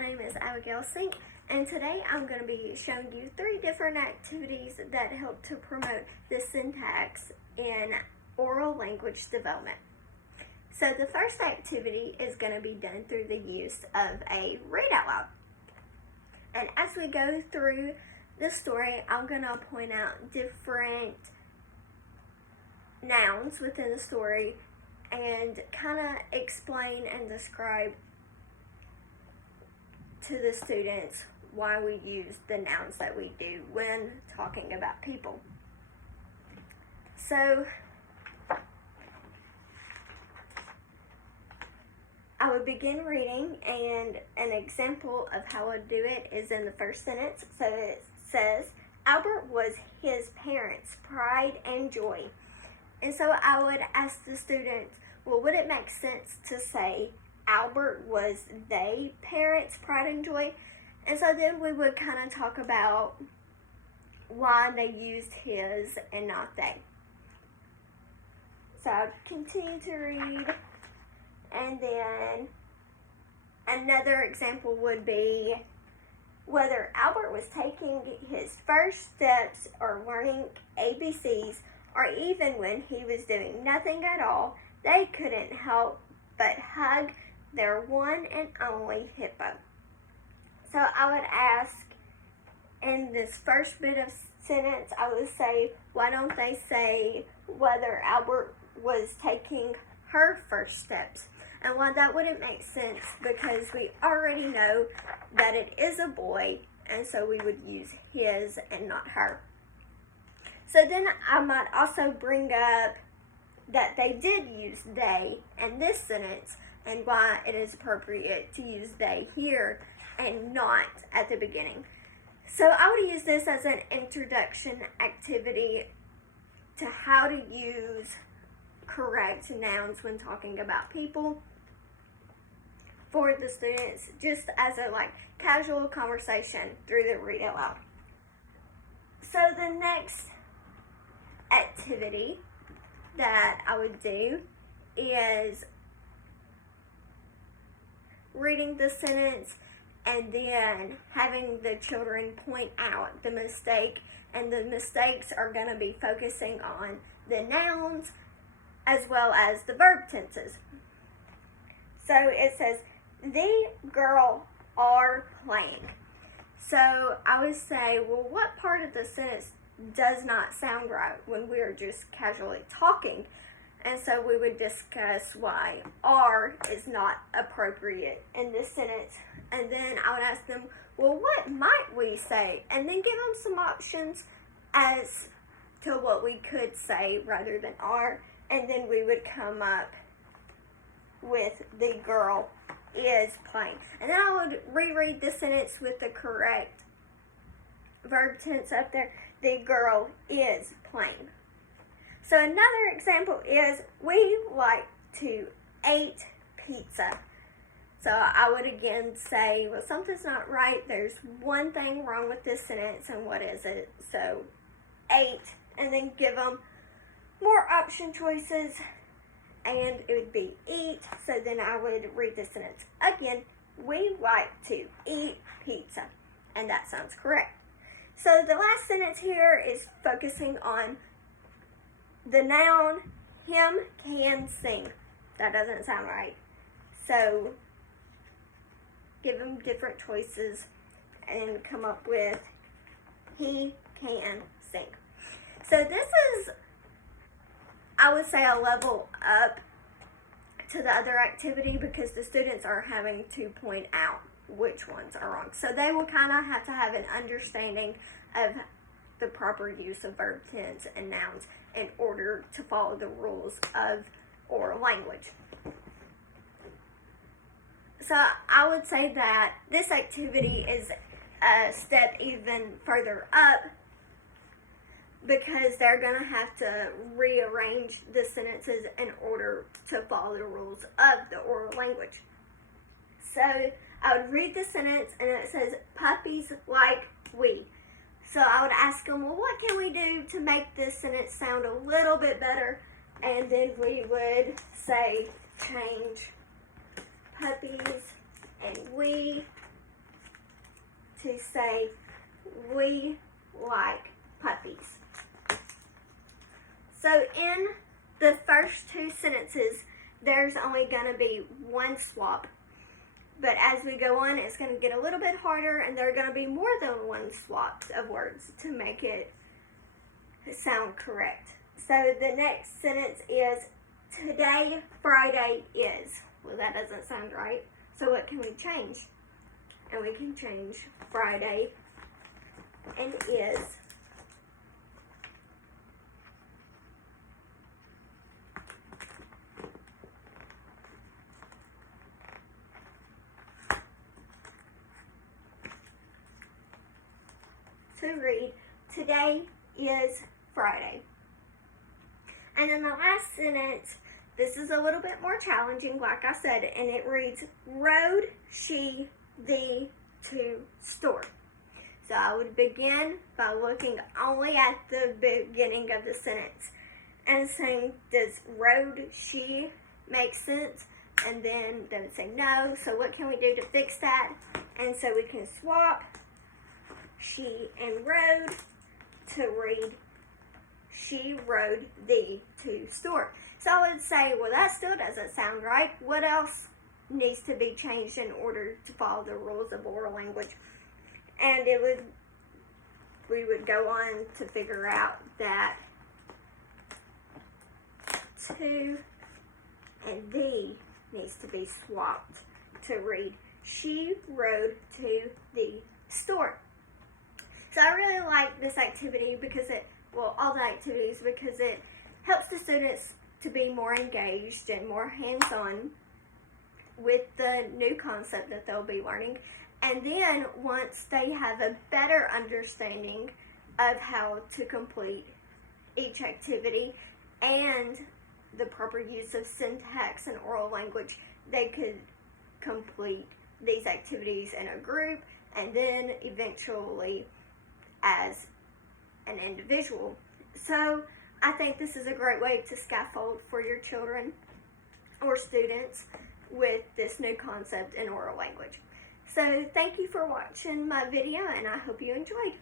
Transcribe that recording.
my name is Abigail Sink, and today I'm going to be showing you 3 different activities that help to promote the syntax in oral language development. So the first activity is going to be done through the use of a read out loud. And as we go through the story, I'm going to point out different nouns within the story and kind of explain and describe to the students why we use the nouns that we do when talking about people. So I would begin reading, and an example of how I would do it is in the first sentence. So it says, Albert was his parents' pride and joy. And so I would ask the students, well, would it make sense to say Albert was they parents' pride and joy? And so then we would kind of talk about why they used his and not they. So I'd continue to read, and then another example would be whether Albert was taking his first steps or learning ABCs, or even when he was doing nothing at all, they couldn't help but hug their one and only hippo. So I would ask, in this first bit of sentence, I would say, why don't they say whether Albert was taking her first steps? And why that wouldn't make sense, because we already know that it is a boy, and so we would use his and not her. So then I might also bring up that they did use they in this sentence, and why it is appropriate to use they here and not at the beginning. So I would use this as an introduction activity to how to use correct nouns when talking about people for the students, just as a casual conversation through the read out loud. So the next activity that I would do is reading the sentence and then having the children point out the mistake, and the mistakes are going to be focusing on the nouns as well as the verb tenses. So it says, the girl are playing. So I would say, well, what part of the sentence does not sound right when we're just casually talking? And so we would discuss why are is not appropriate in this sentence. And then I would ask them, well, what might we say? And then give them some options as to what we could say rather than are. And then we would come up with the girl is playing. And then I would reread the sentence with the correct verb tense up there. The girl is playing. So another example is, we like to eat pizza. So I would again say, well, something's not right. There's one thing wrong with this sentence, and what is it? So ate, and then give them more option choices, and it would be eat. So then I would read the sentence again. We like to eat pizza, and that sounds correct. So the last sentence here is focusing on the noun, him can sing. That doesn't sound right. So give them different choices and come up with he can sing. So this is, I would say, a level up to the other activity, because the students are having to point out which ones are wrong. So they will kind of have to have an understanding of the proper use of verb tense and nouns in order to follow the rules of oral language. So I would say that this activity is a step even further up, because they're going to have to rearrange the sentences in order to follow the rules of the oral language. So I would read the sentence, and it says, puppies like we. So I would ask them, well, what can we do to make this sentence sound a little bit better? And then we would say, change puppies and we to say, we like puppies. So in the first two sentences, there's only going to be one swap. But as we go on, it's going to get a little bit harder, and there are going to be more than one swap of words to make it sound correct. So the next sentence is, today, Friday is. Well, that doesn't sound right. So what can we change? And we can change Friday and is. To read, today is Friday. And in the last sentence, this is a little bit more challenging, like I said, and it reads, rode she thee to store. So I would begin by looking only at the beginning of the sentence and saying, does rode she make sense? And then they would say no. So what can we do to fix that? And so we can swap she and rode to read, she rode thee to store. So I would say, well, that still doesn't sound right. What else needs to be changed in order to follow the rules of oral language? And we would go on to figure out that to and thee needs to be swapped to read, she rode to the store. So I really like this activity because all the activities, because it helps the students to be more engaged and more hands-on with the new concept that they'll be learning. And then once they have a better understanding of how to complete each activity and the proper use of syntax and oral language, they could complete these activities in a group and then eventually as an individual. So I think this is a great way to scaffold for your children or students with this new concept in oral language. So thank you for watching my video, and I hope you enjoyed.